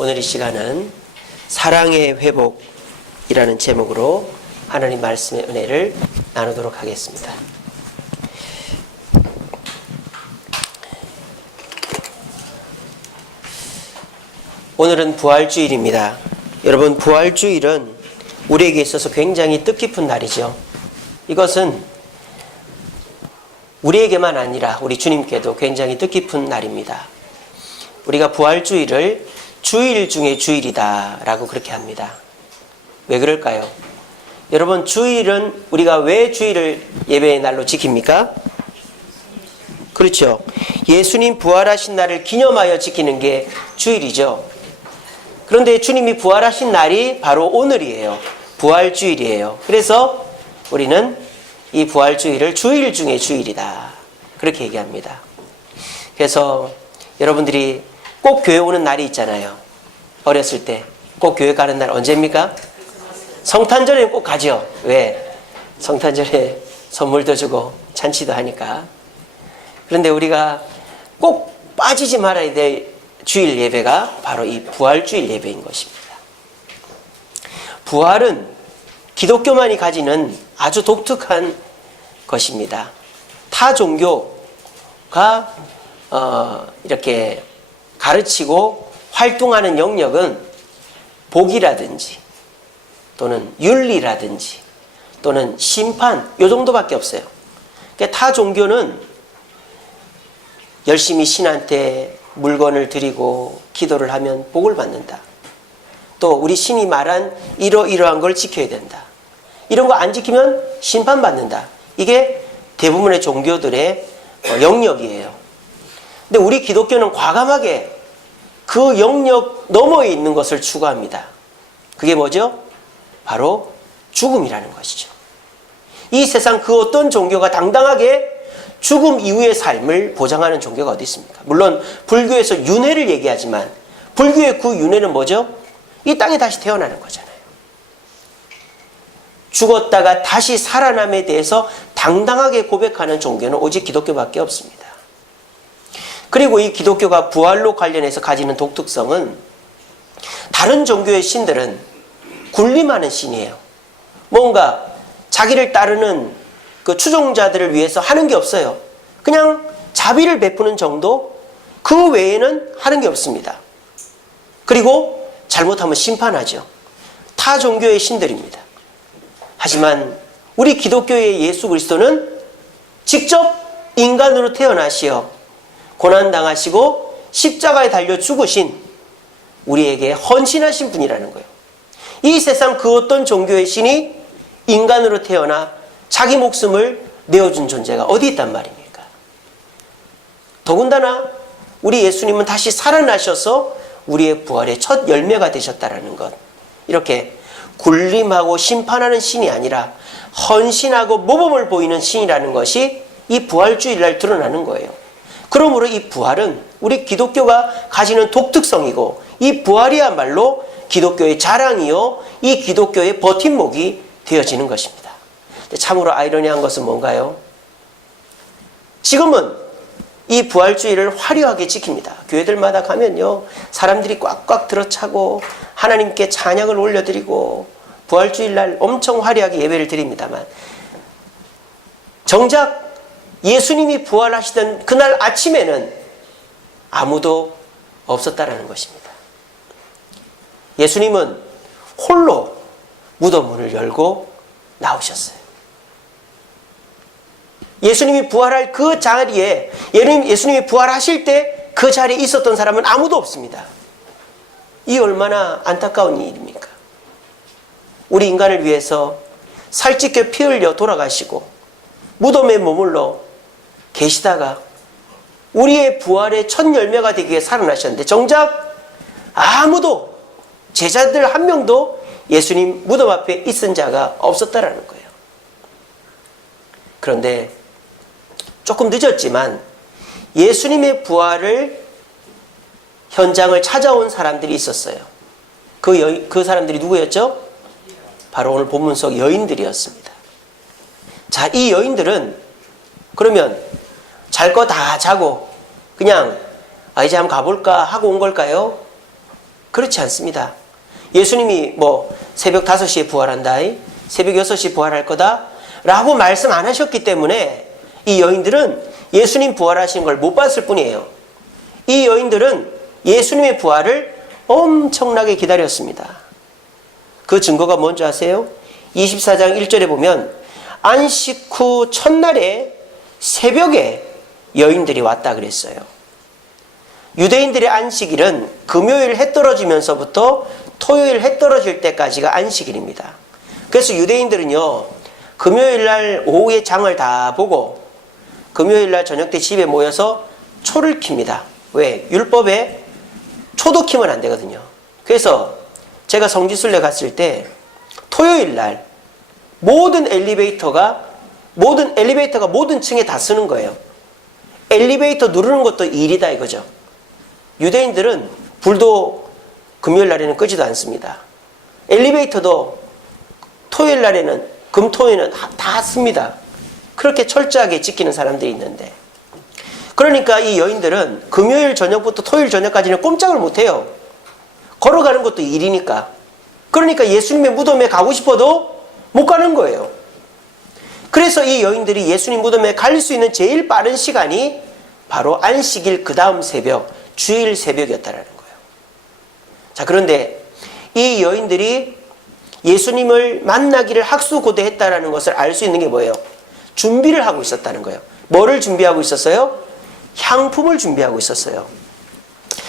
오늘 이 시간은 사랑의 회복이라는 제목으로 하나님 말씀의 은혜를 나누도록 하겠습니다. 오늘은 부활주일입니다. 여러분, 부활주일은 우리에게 있어서 굉장히 뜻깊은 날이죠. 이것은 우리에게만 아니라 우리 주님께도 굉장히 뜻깊은 날입니다. 우리가 부활주일을 주일 중에 주일이다 라고 그렇게 합니다. 왜 그럴까요? 여러분, 주일은 우리가 왜 주일을 예배의 날로 지킵니까? 그렇죠. 예수님 부활하신 날을 기념하여 지키는 게 주일이죠. 그런데 주님이 부활하신 날이 바로 오늘이에요. 부활주일이에요. 그래서 우리는 이 부활주일을 주일 중에 주일이다 그렇게 얘기합니다. 그래서 여러분들이 꼭 교회 오는 날이 있잖아요. 어렸을 때 꼭 교회 가는 날 언제입니까? 성탄절에 꼭 가죠. 왜? 성탄절에 선물도 주고 잔치도 하니까. 그런데 우리가 꼭 빠지지 말아야 될 주일 예배가 바로 이 부활주일 예배인 것입니다. 부활은 기독교만이 가지는 아주 독특한 것입니다. 타 종교가 이렇게 가르치고 활동하는 영역은 복이라든지 또는 윤리라든지 또는 심판 이 정도밖에 없어요. 그러니까 타 종교는 열심히 신한테 물건을 드리고 기도를 하면 복을 받는다. 또 우리 신이 말한 이러이러한 걸 지켜야 된다. 이런 거 안 지키면 심판받는다. 이게 대부분의 종교들의 영역이에요. 근데 우리 기독교는 과감하게 그 영역 너머에 있는 것을 추구합니다. 그게 뭐죠? 바로 죽음이라는 것이죠. 이 세상 그 어떤 종교가 당당하게 죽음 이후의 삶을 보장하는 종교가 어디 있습니까? 물론 불교에서 윤회를 얘기하지만 불교의 그 윤회는 뭐죠? 이 땅에 다시 태어나는 거잖아요. 죽었다가 다시 살아남에 대해서 당당하게 고백하는 종교는 오직 기독교밖에 없습니다. 그리고 이 기독교가 부활로 관련해서 가지는 독특성은 다른 종교의 신들은 군림하는 신이에요. 뭔가 자기를 따르는 그 추종자들을 위해서 하는 게 없어요. 그냥 자비를 베푸는 정도, 그 외에는 하는 게 없습니다. 그리고 잘못하면 심판하죠. 타 종교의 신들입니다. 하지만 우리 기독교의 예수 그리스도는 직접 인간으로 태어나시어 고난당하시고 십자가에 달려 죽으신 우리에게 헌신하신 분이라는 거예요. 이 세상 그 어떤 종교의 신이 인간으로 태어나 자기 목숨을 내어준 존재가 어디 있단 말입니까? 더군다나 우리 예수님은 다시 살아나셔서 우리의 부활의 첫 열매가 되셨다는 것. 이렇게 군림하고 심판하는 신이 아니라 헌신하고 모범을 보이는 신이라는 것이 이 부활주일날 드러나는 거예요. 그러므로 이 부활은 우리 기독교가 가지는 독특성이고 이 부활이야말로 기독교의 자랑이요 이 기독교의 버팀목이 되어지는 것입니다. 참으로 아이러니한 것은 뭔가요? 지금은 이 부활주일을 화려하게 지킵니다. 교회들마다 가면요 사람들이 꽉꽉 들어차고 하나님께 찬양을 올려드리고 부활주일날 엄청 화려하게 예배를 드립니다만 정작 예수님이 부활하시던 그날 아침에는 아무도 없었다라는 것입니다. 예수님은 홀로 무덤문을 열고 나오셨어요. 예수님이 부활할 그 자리에 예수님이 부활하실 때 그 자리에 있었던 사람은 아무도 없습니다. 이 얼마나 안타까운 일입니까? 우리 인간을 위해서 살찌게 피 흘려 돌아가시고 무덤에 머물러 계시다가 우리의 부활의 첫 열매가 되기 위해 살아나셨는데 정작 아무도 제자들 한 명도 예수님 무덤 앞에 있은 자가 없었다라는 거예요. 그런데 조금 늦었지만 예수님의 부활을 현장을 찾아온 사람들이 있었어요. 그 사람들이 누구였죠? 바로 오늘 본문 속 여인들이었습니다. 자, 이 여인들은 그러면 잘 거 다 자고 그냥 이제 한번 가볼까 하고 온 걸까요? 그렇지 않습니다. 예수님이 뭐 새벽 5시에 부활한다, 새벽 6시에 부활할 거다 라고 말씀 안 하셨기 때문에 이 여인들은 예수님 부활하신 걸 못 봤을 뿐이에요. 이 여인들은 예수님의 부활을 엄청나게 기다렸습니다. 그 증거가 뭔지 아세요? 24장 1절에 보면 안식 후 첫날에 새벽에 여인들이 왔다 그랬어요. 유대인들의 안식일은 금요일 해 떨어지면서부터 토요일 해 떨어질 때까지가 안식일입니다. 그래서 유대인들은요, 금요일 날 오후에 장을 다 보고 금요일 날 저녁 때 집에 모여서 초를 킵니다. 왜? 율법에 초도 키면 안 되거든요. 그래서 제가 성지순례 갔을 때 토요일 날 모든 엘리베이터가 모든 층에 다 쓰는 거예요. 엘리베이터 누르는 것도 일이다 이거죠. 유대인들은 불도 금요일 날에는 끄지도 않습니다. 엘리베이터도 토요일 날에는 금토일은 다 씁니다. 그렇게 철저하게 지키는 사람들이 있는데, 그러니까 이 여인들은 금요일 저녁부터 토요일 저녁까지는 꼼짝을 못해요. 걸어가는 것도 일이니까. 그러니까 예수님의 무덤에 가고 싶어도 못 가는 거예요. 그래서 이 여인들이 예수님 무덤에 갈 수 있는 제일 빠른 시간이 바로 안식일 그 다음 새벽, 주일 새벽이었다라는 거예요. 자, 그런데 이 여인들이 예수님을 만나기를 학수고대했다라는 것을 알 수 있는 게 뭐예요? 준비를 하고 있었다는 거예요. 뭐를 준비하고 있었어요? 향품을 준비하고 있었어요.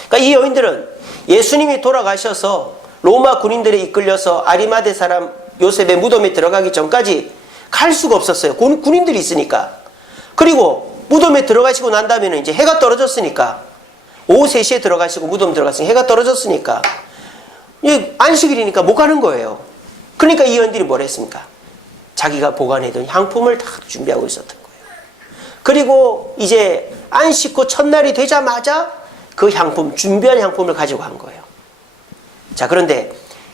그러니까 이 여인들은 예수님이 돌아가셔서 로마 군인들에 이끌려서 아리마대 사람 요셉의 무덤에 들어가기 전까지 갈 수가 없었어요. 군인들이 있으니까. 그리고 무덤에 들어가시고 난 다음에는 이제 해가 떨어졌으니까, 오후 3시에 들어가시고 무덤 들어갔으니 해가 떨어졌으니까 안식일이니까 못 가는 거예요. 그러니까 이 여인들이 뭘 했습니까? 자기가 보관해둔 향품을 다 준비하고 있었던 거예요. 그리고 이제 안식 후 첫날이 되자마자 그 향품, 준비한 향품을 가지고 간 거예요. 자, 그런데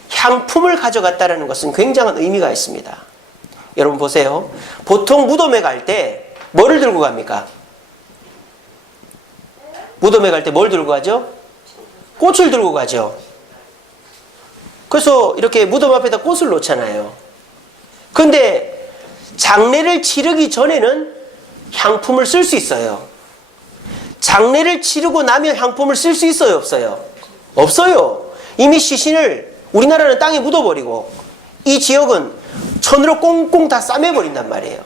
향품을 가져갔다는 것은 굉장한 의미가 있습니다. 여러분 보세요. 보통 무덤에 갈 때 뭐를 들고 갑니까? 무덤에 갈 때 뭘 들고 가죠? 꽃을 들고 가죠. 그래서 이렇게 무덤 앞에다 꽃을 놓잖아요. 근데 장례를 치르기 전에는 향품을 쓸 수 있어요. 장례를 치르고 나면 향품을 쓸 수 있어요, 없어요? 없어요. 이미 시신을 우리나라는 땅에 묻어버리고 이 지역은 천으로 꽁꽁 다 싸매버린단 말이에요.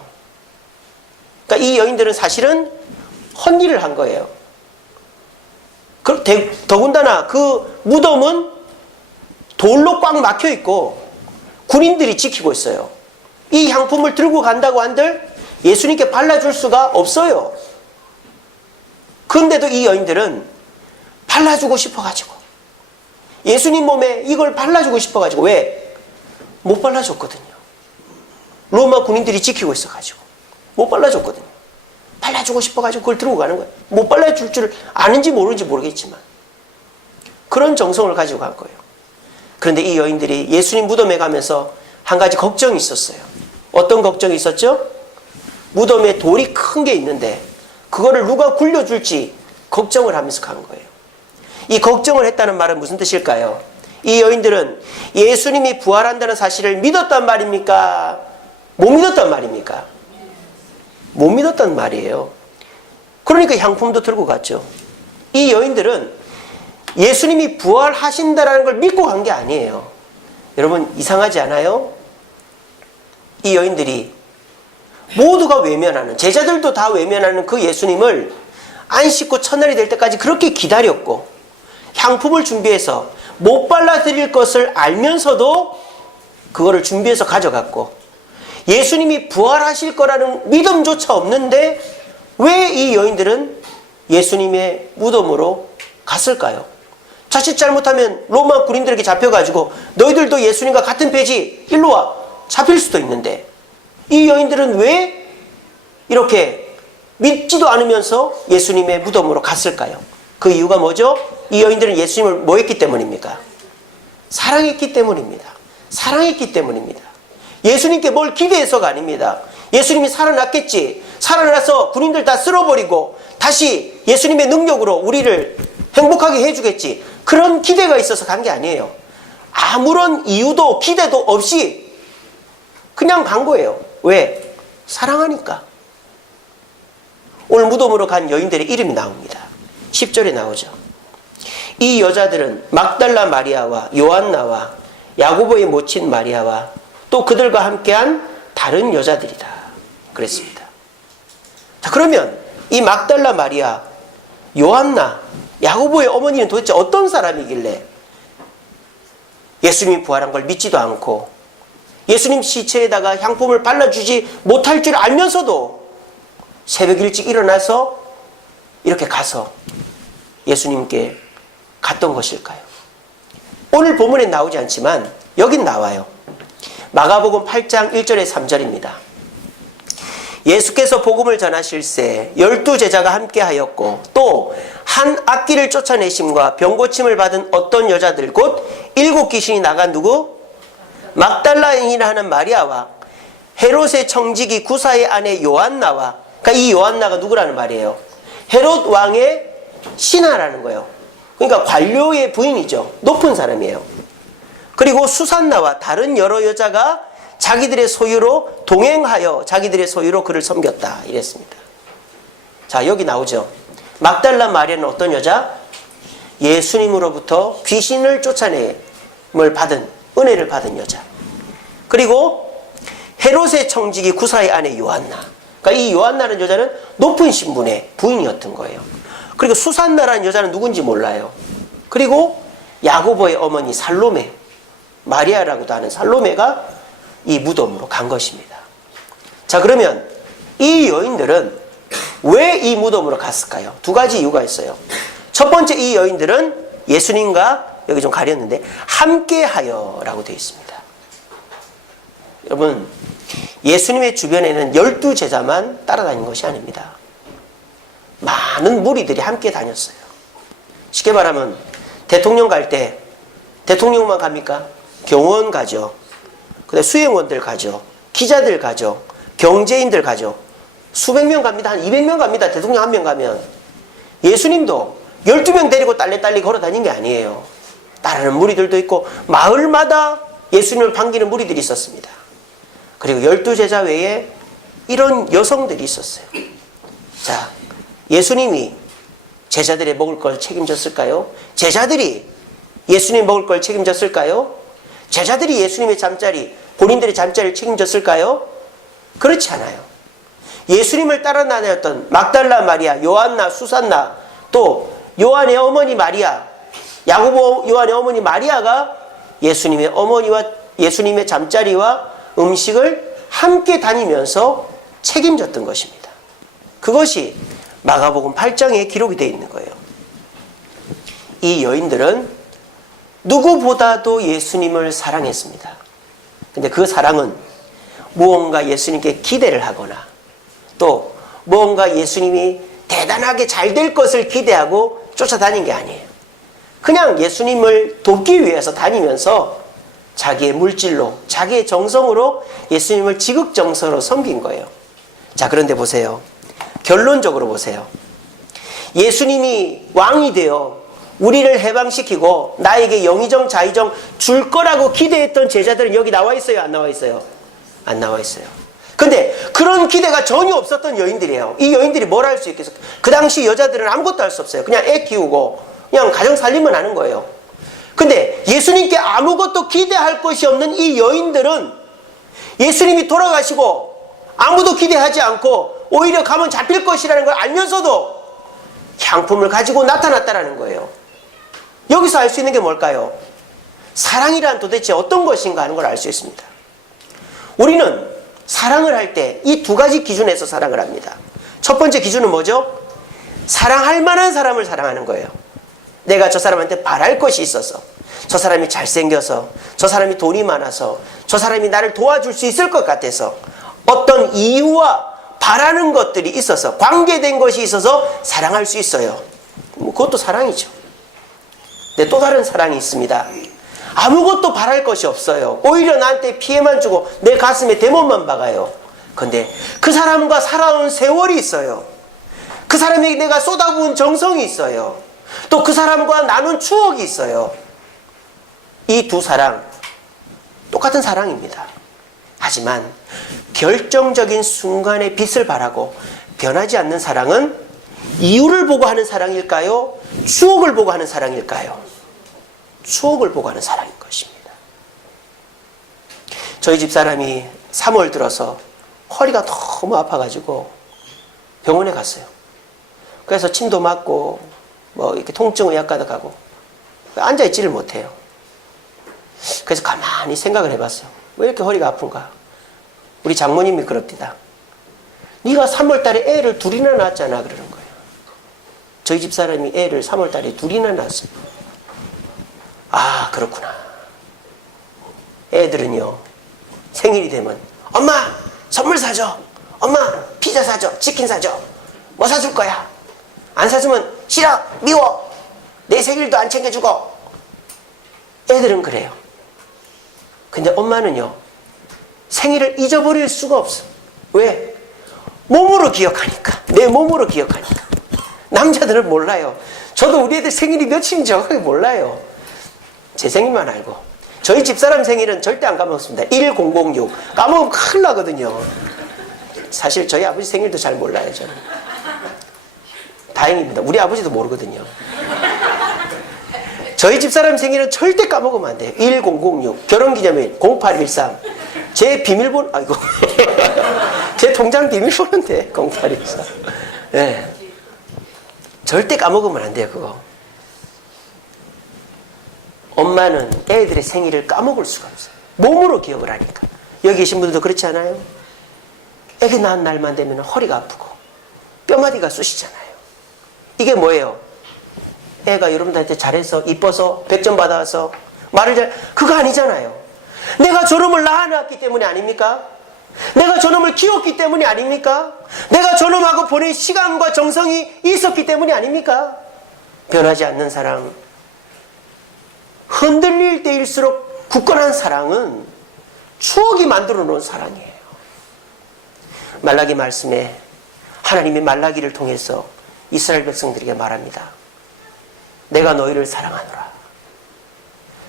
그러니까 이 여인들은 사실은 헛일을 한 거예요. 더군다나 그 무덤은 돌로 꽉 막혀 있고 군인들이 지키고 있어요. 이 향품을 들고 간다고 한들 예수님께 발라줄 수가 없어요. 그런데도 이 여인들은 발라주고 싶어가지고, 예수님 몸에 이걸 발라주고 싶어가지고, 왜? 못 발라줬거든요. 로마 군인들이 지키고 있어가지고 못 발라줬거든요. 발라주고 싶어가지고 그걸 들고 가는 거예요. 못 발라줄 줄 아는지 모르는지 모르겠지만 그런 정성을 가지고 간 거예요. 그런데 이 여인들이 예수님 무덤에 가면서 한 가지 걱정이 있었어요. 어떤 걱정이 있었죠? 무덤에 돌이 큰 게 있는데 그거를 누가 굴려줄지 걱정을 하면서 간 거예요. 이 걱정을 했다는 말은 무슨 뜻일까요? 이 여인들은 예수님이 부활한다는 사실을 믿었단 말입니까? 못 믿었단 말입니까? 못 믿었단 말이에요. 그러니까 향품도 들고 갔죠. 이 여인들은 예수님이 부활하신다라는 걸 믿고 간 게 아니에요. 여러분 이상하지 않아요? 이 여인들이 모두가 외면하는, 제자들도 다 외면하는 그 예수님을 안식 후 첫날이 될 때까지 그렇게 기다렸고 향품을 준비해서 못 발라드릴 것을 알면서도 그거를 준비해서 가져갔고, 예수님이 부활하실 거라는 믿음조차 없는데 왜 이 여인들은 예수님의 무덤으로 갔을까요? 자칫 잘못하면 로마 군인들에게 잡혀가지고 너희들도 예수님과 같은 배지, 일로 와, 잡힐 수도 있는데 이 여인들은 왜 이렇게 믿지도 않으면서 예수님의 무덤으로 갔을까요? 그 이유가 뭐죠? 이 여인들은 예수님을 뭐 했기 때문입니까? 사랑했기 때문입니다. 사랑했기 때문입니다. 예수님께 뭘 기대해서가 아닙니다. 예수님이 살아났겠지, 살아나서 군인들 다 쓸어버리고 다시 예수님의 능력으로 우리를 행복하게 해주겠지, 그런 기대가 있어서 간 게 아니에요. 아무런 이유도 기대도 없이 그냥 간 거예요. 왜? 사랑하니까. 오늘 무덤으로 간 여인들의 이름이 나옵니다. 10절에 나오죠. 이 여자들은 막달라 마리아와 요한나와 야고보의 모친 마리아와 또 그들과 함께한 다른 여자들이다 그랬습니다. 자, 그러면 이 막달라 마리아, 요한나, 야고보의 어머니는 도대체 어떤 사람이길래 예수님이 부활한 걸 믿지도 않고 예수님 시체에다가 향품을 발라주지 못할 줄 알면서도 새벽 일찍 일어나서 이렇게 가서 예수님께 갔던 것일까요? 오늘 본문에 나오지 않지만 여긴 나와요. 마가복음 8장 1절에 3절입니다. 예수께서 복음을 전하실새 12제자가 함께하였고 또 한 악귀를 쫓아내심과 병고침을 받은 어떤 여자들 곧 7 귀신이 나간 누구? 막달라인이라 하는 마리아와 헤롯의 청지기 구사의 아내 요한나와, 그러니까 이 요한나가 누구라는 말이에요? 헤롯 왕의 신하라는 거예요. 그러니까 관료의 부인이죠. 높은 사람이에요. 그리고 수산나와 다른 여러 여자가 자기들의 소유로 동행하여 자기들의 소유로 그를 섬겼다 이랬습니다. 자, 여기 나오죠. 막달라 마리아는 어떤 여자? 예수님으로부터 귀신을 쫓아냄을 받은, 은혜를 받은 여자. 그리고 헤롯의 청지기 구사의 아내 요한나, 그러니까 이 요한나라는 여자는 높은 신분의 부인이었던 거예요. 그리고 수산나라는 여자는 누군지 몰라요. 그리고 야고보의 어머니 살로메, 마리아라고도 하는 살로메가 이 무덤으로 간 것입니다. 자, 그러면 이 여인들은 왜 이 무덤으로 갔을까요? 두 가지 이유가 있어요. 첫 번째, 이 여인들은 예수님과, 여기 좀 가렸는데, 함께하여 라고 되어 있습니다. 여러분, 예수님의 주변에는 12제자만 따라다닌 것이 아닙니다. 많은 무리들이 함께 다녔어요. 쉽게 말하면 대통령 갈 때 대통령만 갑니까? 경호원 가죠. 그다음에 수행원들 가죠. 기자들 가죠. 경제인들 가죠. 수백 명 갑니다. 한 200명 갑니다. 대통령 한 명 가면. 예수님도 12명 데리고 딸래딸리 걸어 다닌 게 아니에요. 따르는 무리들도 있고 마을마다 예수님을 반기는 무리들이 있었습니다. 그리고 12제자 외에 이런 여성들이 있었어요. 자, 예수님이 제자들의 먹을 걸 책임졌을까요? 제자들이 예수님 먹을 걸 책임졌을까요? 제자들이 예수님의 잠자리, 본인들의 잠자리를 책임졌을까요? 그렇지 않아요. 예수님을 따라 다녔던 막달라 마리아, 요한나, 수산나, 또 요한의 어머니 마리아, 야고보 요한의 어머니 마리아가 예수님의 어머니와 예수님의 잠자리와 음식을 함께 다니면서 책임졌던 것입니다. 그것이 마가복음 8장에 기록이 되어 있는 거예요. 이 여인들은 누구보다도 예수님을 사랑했습니다. 근데 그 사랑은 무언가 예수님께 기대를 하거나 또 무언가 예수님이 대단하게 잘 될 것을 기대하고 쫓아다닌 게 아니에요. 그냥 예수님을 돕기 위해서 다니면서 자기의 물질로, 자기의 정성으로 예수님을 지극정성으로 섬긴 거예요. 자, 그런데 보세요. 결론적으로 보세요. 예수님이 왕이 되어 우리를 해방시키고 나에게 영의정 자의정 줄 거라고 기대했던 제자들은 여기 나와 있어요? 안 나와 있어요? 안 나와 있어요. 근데 그런 기대가 전혀 없었던 여인들이에요. 이 여인들이 뭘 할 수 있겠어요? 그 당시 여자들은 아무것도 할 수 없어요. 그냥 애 키우고 그냥 가정 살림만 하는 거예요. 근데 예수님께 아무것도 기대할 것이 없는 이 여인들은 예수님이 돌아가시고 아무도 기대하지 않고 오히려 가면 잡힐 것이라는 걸 알면서도 향품을 가지고 나타났다는 거예요. 여기서 알 수 있는 게 뭘까요? 사랑이란 도대체 어떤 것인가 하는 걸 알 수 있습니다. 우리는 사랑을 할 때 이 두 가지 기준에서 사랑을 합니다. 첫 번째 기준은 뭐죠? 사랑할 만한 사람을 사랑하는 거예요. 내가 저 사람한테 바랄 것이 있어서, 저 사람이 잘생겨서, 저 사람이 돈이 많아서, 저 사람이 나를 도와줄 수 있을 것 같아서 어떤 이유와 바라는 것들이 있어서, 관계된 것이 있어서 사랑할 수 있어요. 그것도 사랑이죠. 근데 또 다른 사랑이 있습니다. 아무것도 바랄 것이 없어요. 오히려 나한테 피해만 주고 내 가슴에 대못만 박아요. 근데 그 사람과 살아온 세월이 있어요. 그 사람에게 내가 쏟아부은 정성이 있어요. 또 그 사람과 나눈 추억이 있어요. 이 두 사랑, 똑같은 사랑입니다. 하지만 결정적인 순간의 빛을 바라고 변하지 않는 사랑은 이유를 보고 하는 사랑일까요? 추억을 보고 하는 사랑일까요? 추억을 보고 하는 사랑인 것입니다. 저희 집사람이 3월 들어서 허리가 너무 아파가지고 병원에 갔어요. 그래서 침도 맞고 뭐 이렇게 통증의학과도 가고 앉아있지를 못해요. 그래서 가만히 생각을 해봤어요. 왜 이렇게 허리가 아픈가? 우리 장모님이 그럽니다. 네가 3월 달에 애를 둘이나 낳았잖아 그러는 거예요. 저희 집사람이 애를 3월 달에 둘이나 낳았어요. 아, 그렇구나. 애들은요, 생일이 되면 엄마 선물 사줘, 엄마 피자 사줘, 치킨 사줘, 뭐 사줄 거야? 안 사주면 싫어, 미워, 내 생일도 안 챙겨주고. 애들은 그래요. 근데 엄마는요, 생일을 잊어버릴 수가 없어. 왜? 몸으로 기억하니까. 내 몸으로 기억하니까. 남자들은 몰라요. 저도 우리 애들 생일이 며칠인지 정확하게 몰라요. 제 생일만 알고. 저희 집사람 생일은 절대 안 까먹습니다. 1006. 까먹으면 큰일 나거든요. 사실 저희 아버지 생일도 잘 몰라요, 저는. 다행입니다. 우리 아버지도 모르거든요. 저희 집사람 생일은 절대 까먹으면 안 돼요. 1006. 결혼기념일 0813. 제 비밀번호, 아이고. 제 통장 비밀번호인데, 0813. 네. 절대 까먹으면 안 돼요, 그거. 엄마는 애들의 생일을 까먹을 수가 없어요. 몸으로 기억을 하니까. 여기 계신 분들도 그렇지 않아요? 애기 낳은 날만 되면 허리가 아프고 뼈마디가 쑤시잖아요. 이게 뭐예요? 애가 여러분들한테 잘해서 이뻐서 100점 받아서 말을 잘, 그거 아니잖아요. 내가 저놈을 낳아놨기 때문이 아닙니까? 내가 저놈을 키웠기 때문이 아닙니까? 내가 저놈하고 보낸 시간과 정성이 있었기 때문이 아닙니까? 변하지 않는 사랑, 흔들릴 때일수록 굳건한 사랑은 추억이 만들어 놓은 사랑이에요. 말라기 말씀에 하나님이 말라기를 통해서 이스라엘 백성들에게 말합니다. 내가 너희를 사랑하노라.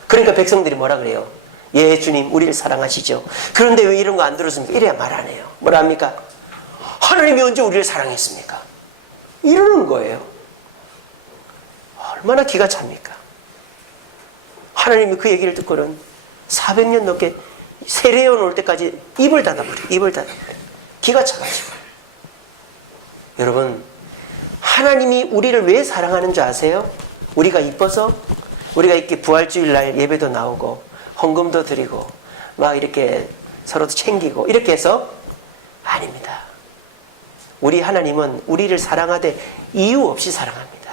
그러니까 백성들이 뭐라 그래요? 예, 주님, 우리를 사랑하시죠. 그런데 왜 이런 거 안 들었습니까? 이래야 말 안 해요. 뭐라 합니까? 하나님이 언제 우리를 사랑했습니까? 이러는 거예요. 얼마나 기가 찹니까? 하나님이 그 얘기를 듣고는 400년 넘게 세례원 올 때까지 입을 닫아버려요. 입을 닫아버려요. 기가 차가지고. 여러분, 하나님이 우리를 왜 사랑하는 줄 아세요? 우리가 이뻐서? 우리가 이렇게 부활주일날 예배도 나오고 헌금도 드리고 막 이렇게 서로도 챙기고 이렇게 해서? 아닙니다. 우리 하나님은 우리를 사랑하되 이유 없이 사랑합니다.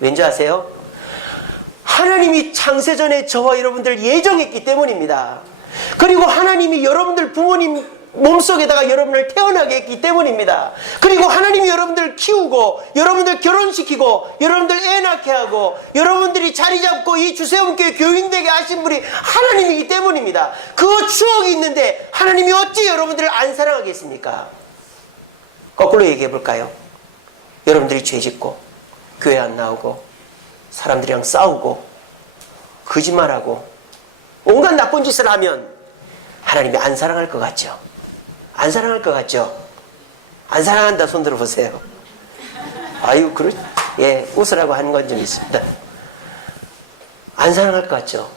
왠지 아세요? 하나님이 창세전에 저와 여러분들 예정했기 때문입니다. 그리고 하나님이 여러분들 부모님 몸속에다가 여러분을 태어나게 했기 때문입니다. 그리고 하나님이 여러분들 키우고 여러분들 결혼시키고 여러분들 애 낳게 하고 여러분들이 자리 잡고 이 주세움교회 교인되게 하신 분이 하나님이기 때문입니다. 그 추억이 있는데 하나님이 어찌 여러분들을 안 사랑하겠습니까? 거꾸로 얘기해 볼까요? 여러분들이 죄짓고 교회 안 나오고 사람들이랑 싸우고 거짓말하고 온갖 나쁜 짓을 하면 하나님이 안 사랑할 것 같죠? 안 사랑할 것 같죠? 안 사랑한다 손 들어보세요. 아유, 예, 웃으라고 하는 건 좀 있습니다. 안 사랑할 것 같죠?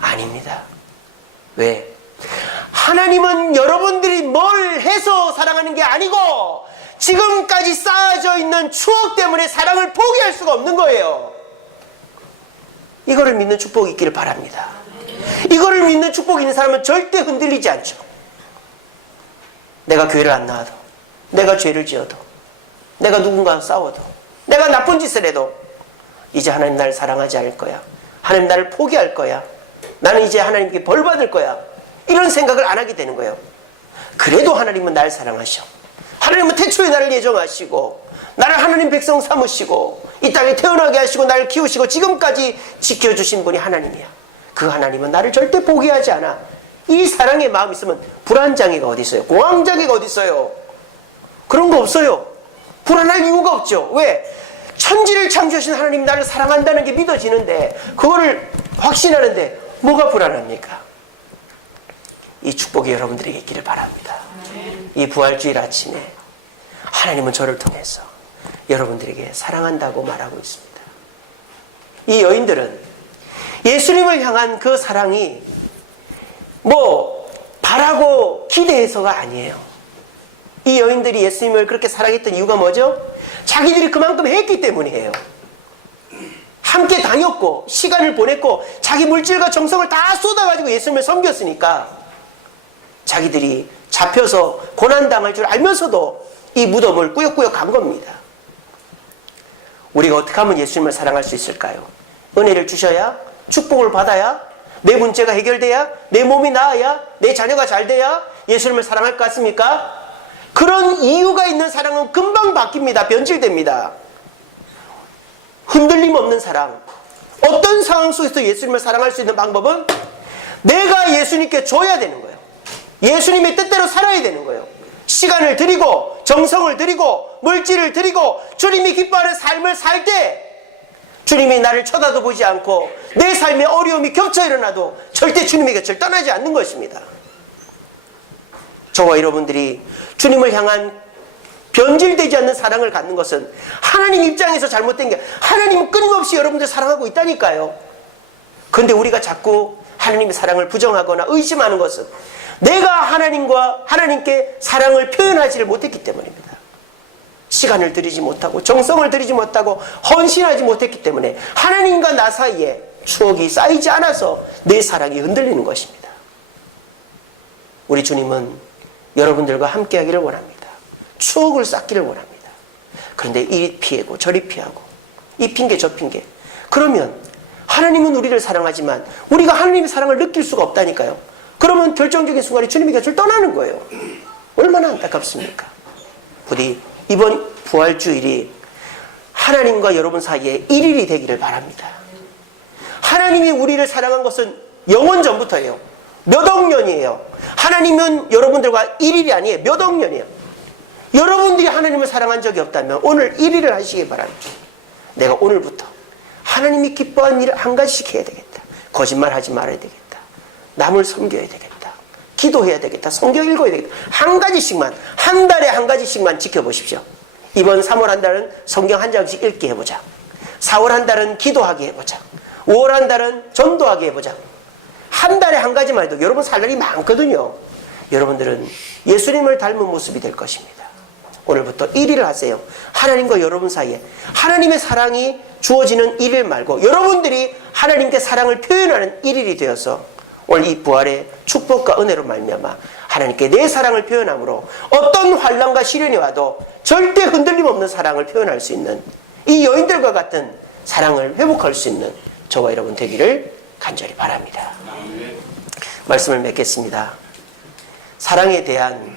아닙니다. 왜? 하나님은 여러분들이 뭘 해서 사랑하는 게 아니고 지금까지 쌓아져 있는 추억 때문에 사랑을 포기할 수가 없는 거예요. 이거를 믿는 축복이 있기를 바랍니다. 이거를 믿는 축복이 있는 사람은 절대 흔들리지 않죠. 내가 교회를 안 나와도, 내가 죄를 지어도, 내가 누군가와 싸워도, 내가 나쁜 짓을 해도 이제 하나님 나를 사랑하지 않을 거야. 하나님 나를 포기할 거야. 나는 이제 하나님께 벌 받을 거야. 이런 생각을 안 하게 되는 거예요. 그래도 하나님은 나를 사랑하셔. 하나님은 태초에 나를 예정하시고 나를 하나님 백성 삼으시고 이 땅에 태어나게 하시고 나를 키우시고 지금까지 지켜주신 분이 하나님이야. 그 하나님은 나를 절대 포기하지 않아. 이 사랑의 마음이 있으면 불안장애가 어디 있어요? 공황장애가 어디 있어요? 그런 거 없어요. 불안할 이유가 없죠. 왜? 천지를 창조하신 하나님 나를 사랑한다는 게 믿어지는데, 그거를 확신하는데 뭐가 불안합니까? 이 축복이 여러분들에게 있기를 바랍니다. 이 부활주일 아침에 하나님은 저를 통해서 여러분들에게 사랑한다고 말하고 있습니다. 이 여인들은 예수님을 향한 그 사랑이 뭐 바라고 기대해서가 아니에요. 이 여인들이 예수님을 그렇게 사랑했던 이유가 뭐죠? 자기들이 그만큼 했기 때문이에요. 함께 다녔고 시간을 보냈고 자기 물질과 정성을 다 쏟아가지고 예수님을 섬겼으니까 자기들이 잡혀서 고난당할 줄 알면서도 이 무덤을 꾸역꾸역 간 겁니다. 우리가 어떻게 하면 예수님을 사랑할 수 있을까요? 은혜를 주셔야, 축복을 받아야, 내 문제가 해결돼야, 내 몸이 나아야, 내 자녀가 잘 돼야 예수님을 사랑할 것 같습니까? 그런 이유가 있는 사랑은 금방 바뀝니다. 변질됩니다. 흔들림 없는 사랑. 어떤 상황 속에서 예수님을 사랑할 수 있는 방법은 내가 예수님께 줘야 되는 거예요. 예수님의 뜻대로 살아야 되는 거예요. 시간을 드리고 정성을 드리고 물질을 드리고 주님이 기뻐하는 삶을 살 때 주님이 나를 쳐다도 보지 않고 내 삶에 어려움이 겹쳐 일어나도 절대 주님의 곁을 떠나지 않는 것입니다. 저와 여러분들이 주님을 향한 변질되지 않는 사랑을 갖는 것은 하나님 입장에서 잘못된 게, 하나님은 끊임없이 여러분들 사랑하고 있다니까요. 그런데 우리가 자꾸 하나님의 사랑을 부정하거나 의심하는 것은 내가 하나님께 사랑을 표현하지를 못했기 때문입니다. 시간을 들이지 못하고 정성을 들이지 못하고 헌신하지 못했기 때문에 하나님과 나 사이에 추억이 쌓이지 않아서 내 사랑이 흔들리는 것입니다. 우리 주님은 여러분들과 함께 하기를 원합니다. 추억을 쌓기를 원합니다. 그런데 이리 피하고 저리 피하고 이 핑계 저 핑계, 그러면 하나님은 우리를 사랑하지만 우리가 하나님의 사랑을 느낄 수가 없다니까요. 그러면 결정적인 순간에 주님의 곁을 떠나는 거예요. 얼마나 안타깝습니까? 부디 이번 부활주일이 하나님과 여러분 사이에 1일이 되기를 바랍니다. 하나님이 우리를 사랑한 것은 영원 전부터예요. 몇 억 년이에요. 하나님은 여러분들과 1일이 아니에요. 몇 억 년이에요. 여러분들이 하나님을 사랑한 적이 없다면 오늘 1일을 하시기 바랍니다. 내가 오늘부터 하나님이 기뻐하는 일을 한 가지씩 해야 되겠다. 거짓말하지 말아야 되겠다. 남을 섬겨야 되겠다. 기도해야 되겠다. 성경 읽어야 되겠다. 한 가지씩만, 한 달에 한 가지씩만 지켜보십시오. 이번 3월 한 달은 성경 한 장씩 읽게 해보자. 4월 한 달은 기도하게 해보자. 5월 한 달은 전도하게 해보자. 한 달에 한 가지만 해도 여러분 살 일이 많거든요. 여러분들은 예수님을 닮은 모습이 될 것입니다. 오늘부터 1일을 하세요. 하나님과 여러분 사이에 하나님의 사랑이 주어지는 1일 말고 여러분들이 하나님께 사랑을 표현하는 1일이 되어서 오늘 이 부활의 축복과 은혜로 말미암아 하나님께 내 사랑을 표현함으로 어떤 환난과 시련이 와도 절대 흔들림 없는 사랑을 표현할 수 있는, 이 여인들과 같은 사랑을 회복할 수 있는 저와 여러분 되기를 간절히 바랍니다. 말씀을 맺겠습니다. 사랑에 대한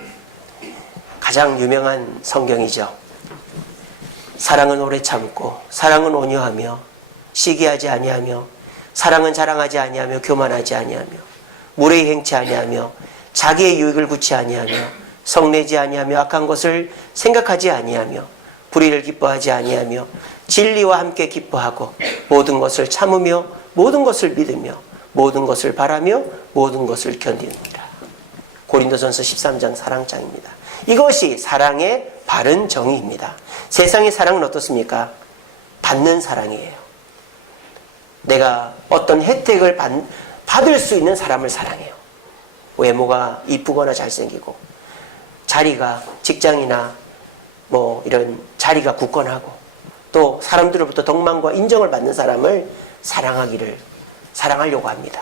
가장 유명한 성경이죠. 사랑은 오래 참고 사랑은 온유하며 시기하지 아니하며 사랑은 자랑하지 아니하며 교만하지 아니하며 무례히 행치 아니하며 자기의 유익을 구치 아니하며 성내지 아니하며 악한 것을 생각하지 아니하며 불의를 기뻐하지 아니하며 진리와 함께 기뻐하고 모든 것을 참으며 모든 것을 믿으며 모든 것을 바라며 모든 것을 견디느니라. 고린도전서 13장 사랑장입니다. 이것이 사랑의 바른 정의입니다. 세상의 사랑은 어떻습니까? 받는 사랑이에요. 내가 어떤 혜택을 받을 수 있는 사람을 사랑해요. 외모가 이쁘거나 잘생기고 자리가 직장이나 뭐 이런 자리가 굳건하고 또 사람들로부터 덕망과 인정을 받는 사람을 사랑하려고 합니다.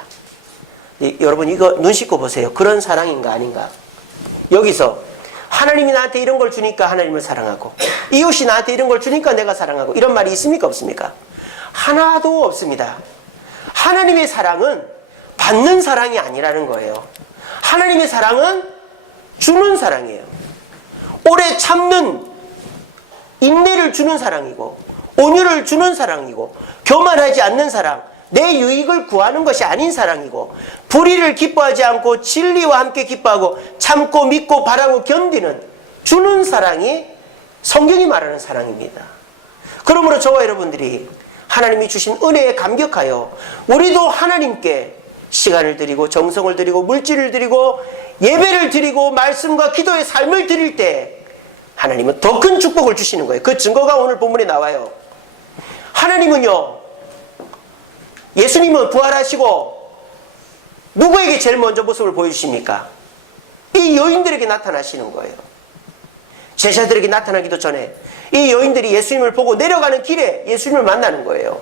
여러분 이거 눈 씻고 보세요. 그런 사랑인가 아닌가? 여기서 하나님이 나한테 이런 걸 주니까 하나님을 사랑하고 이웃이 나한테 이런 걸 주니까 내가 사랑하고 이런 말이 있습니까 없습니까? 하나도 없습니다. 하나님의 사랑은 받는 사랑이 아니라는 거예요. 하나님의 사랑은 주는 사랑이에요. 오래 참는 인내를 주는 사랑이고 온유를 주는 사랑이고 교만하지 않는 사랑, 내 유익을 구하는 것이 아닌 사랑이고 불의를 기뻐하지 않고 진리와 함께 기뻐하고 참고 믿고 바라고 견디는 주는 사랑이 성경이 말하는 사랑입니다. 그러므로 저와 여러분들이 하나님이 주신 은혜에 감격하여 우리도 하나님께 시간을 드리고 정성을 드리고 물질을 드리고 예배를 드리고 말씀과 기도의 삶을 드릴 때 하나님은 더 큰 축복을 주시는 거예요. 그 증거가 오늘 본문에 나와요. 하나님은요, 예수님은 부활하시고 누구에게 제일 먼저 모습을 보여주십니까? 이 여인들에게 나타나시는 거예요. 제자들에게 나타나기도 전에 이 여인들이 예수님을 보고 내려가는 길에 예수님을 만나는 거예요.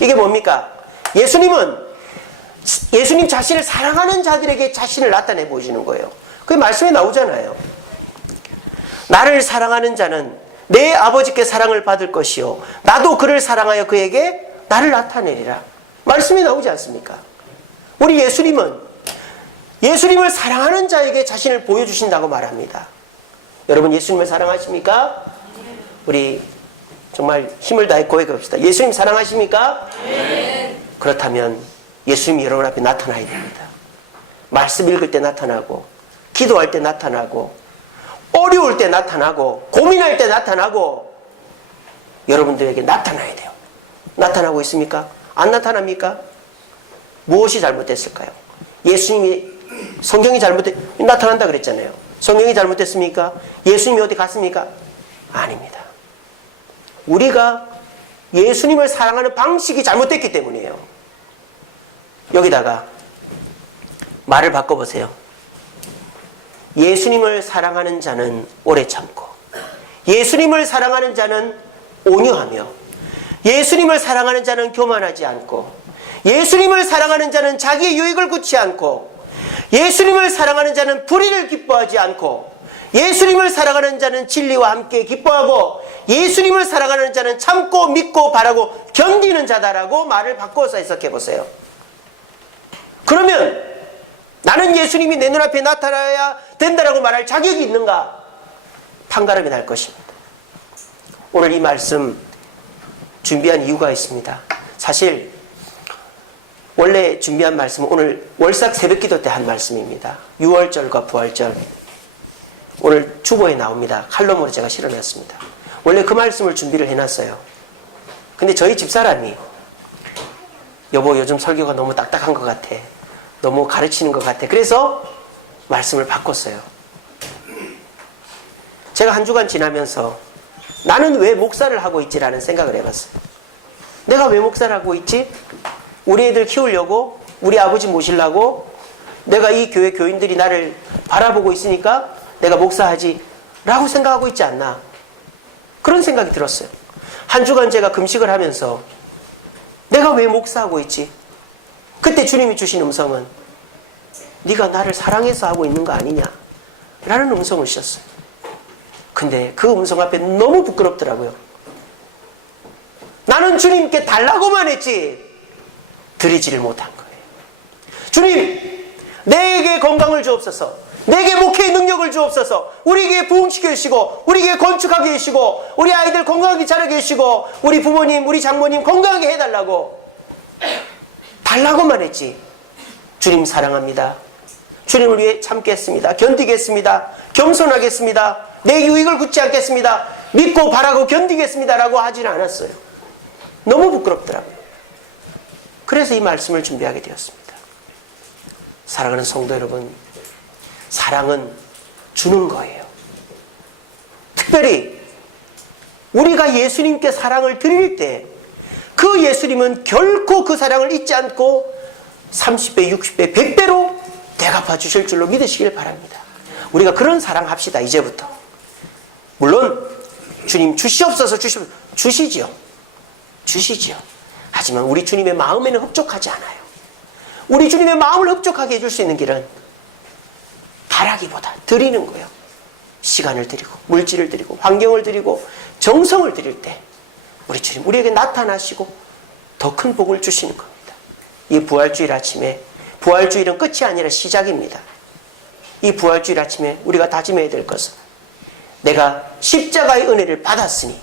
이게 뭡니까? 예수님은 예수님 자신을 사랑하는 자들에게 자신을 나타내 보이시는 거예요. 그게 말씀에 나오잖아요. 나를 사랑하는 자는 내 아버지께 사랑을 받을 것이요 나도 그를 사랑하여 그에게 나를 나타내리라. 말씀에 나오지 않습니까? 우리 예수님은 예수님을 사랑하는 자에게 자신을 보여주신다고 말합니다. 여러분 예수님을 사랑하십니까? 우리 정말 힘을 다해 고백합시다. 예수님 사랑하십니까? 네. 그렇다면 예수님이 여러분 앞에 나타나야 됩니다. 말씀 읽을 때 나타나고 기도할 때 나타나고 어려울 때 나타나고 고민할 때 나타나고 여러분들에게 나타나야 돼요. 나타나고 있습니까? 안 나타납니까? 무엇이 잘못됐을까요? 예수님이 성경이 나타난다 그랬잖아요. 성경이 잘못됐습니까? 예수님이 어디 갔습니까? 아닙니다. 우리가 예수님을 사랑하는 방식이 잘못됐기 때문이에요. 여기다가 말을 바꿔보세요. 예수님을 사랑하는 자는 오래 참고 예수님을 사랑하는 자는 온유하며 예수님을 사랑하는 자는 교만하지 않고 예수님을 사랑하는 자는 자기의 유익을 굳지 않고 예수님을 사랑하는 자는 불의를 기뻐하지 않고 예수님을 사랑하는 자는 진리와 함께 기뻐하고 예수님을 사랑하는 자는 참고 믿고 바라고 견디는 자다라고 말을 바꿔서 해석해 보세요. 그러면 나는 예수님이 내 눈앞에 나타나야 된다라고 말할 자격이 있는가? 판가름이 날 것입니다. 오늘 이 말씀 준비한 이유가 있습니다. 사실 원래 준비한 말씀은 오늘 월삭 새벽기도 때 한 말씀입니다. 6월절과 부활절. 오늘 주보에 나옵니다. 칼럼으로 제가 실어놨습니다. 원래 그 말씀을 준비를 해놨어요. 근데 저희 집사람이 여보 요즘 설교가 너무 딱딱한 것 같아. 너무 가르치는 것 같아. 그래서 말씀을 바꿨어요. 제가 한 주간 지나면서 나는 왜 목사를 하고 있지라는 생각을 해봤어요. 내가 왜 목사를 하고 있지? 우리 애들 키우려고? 우리 아버지 모시려고? 내가 이 교회 교인들이 나를 바라보고 있으니까 내가 목사하지 라고 생각하고 있지 않나? 그런 생각이 들었어요. 한 주간 제가 금식을 하면서 내가 왜 목사하고 있지? 그때 주님이 주신 음성은 네가 나를 사랑해서 하고 있는 거 아니냐? 라는 음성을 주셨어요. 근데 그 음성 앞에 너무 부끄럽더라고요. 나는 주님께 달라고만 했지 드리지를 못한 거예요. 주님, 내게 건강을 주옵소서. 내게 목회의 능력을 주옵소서. 우리에게 부흥시켜 주시고 우리에게 건축하게 해주시고 우리 아이들 건강하게 자라게 해주시고 우리 부모님, 우리 장모님 건강하게 해달라고 달라고만 했지 주님 사랑합니다. 주님을 위해 참겠습니다. 견디겠습니다. 겸손하겠습니다. 내 유익을 굳지 않겠습니다. 믿고 바라고 견디겠습니다 라고 하지는 않았어요. 너무 부끄럽더라고요. 그래서 이 말씀을 준비하게 되었습니다. 사랑하는 성도 여러분, 사랑은 주는 거예요. 특별히 우리가 예수님께 사랑을 드릴 때 그 예수님은 결코 그 사랑을 잊지 않고 30배, 60배, 100배로 대갚아 주실 줄로 믿으시길 바랍니다. 우리가 그런 사랑합시다. 이제부터. 물론 주님 주시옵소서 주시지요. 하지만 우리 주님의 마음에는 흡족하지 않아요. 우리 주님의 마음을 흡족하게 해줄 수 있는 길은 바라기보다 드리는 거예요. 시간을 드리고 물질을 드리고 환경을 드리고 정성을 드릴 때 우리 주님 우리에게 나타나시고 더 큰 복을 주시는 겁니다. 이 부활주일 아침에 부활주일은 끝이 아니라 시작입니다. 이 부활주일 아침에 우리가 다짐해야 될 것은 내가 십자가의 은혜를 받았으니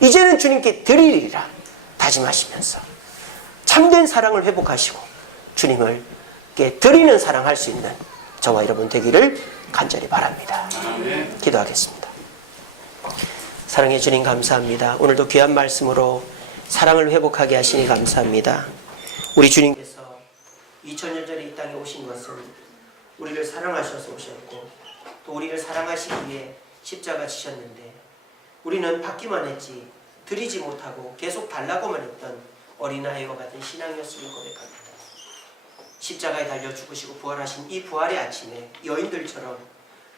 이제는 주님께 드리리라 다짐하시면서 참된 사랑을 회복하시고 주님을께 드리는 사랑할 수 있는 저와 여러분 되기를 간절히 바랍니다. 기도하겠습니다. 사랑해 주님 감사합니다. 오늘도 귀한 말씀으로 사랑을 회복하게 하시니 감사합니다. 우리 주님께서 2000년 전에 이 땅에 오신 것은 우리를 사랑하셔서 오셨고 또 우리를 사랑하시기 위해 십자가 지셨는데 우리는 받기만 했지 드리지 못하고 계속 달라고만 했던 어린아이와 같은 신앙이었음을 고백합니다. 십자가에 달려 죽으시고 부활하신 이 부활의 아침에 여인들처럼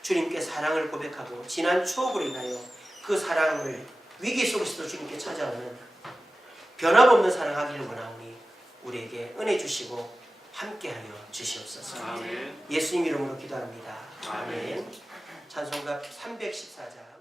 주님께 사랑을 고백하고 지난 추억으로 인하여 그 사랑을 위기 속에서도 주님께 찾아오는 변함없는 사랑하기를 원하오니 우리에게 은혜 주시고 함께하여 주시옵소서. 아멘. 예수님 이름으로 기도합니다. 아멘. 찬송가 314장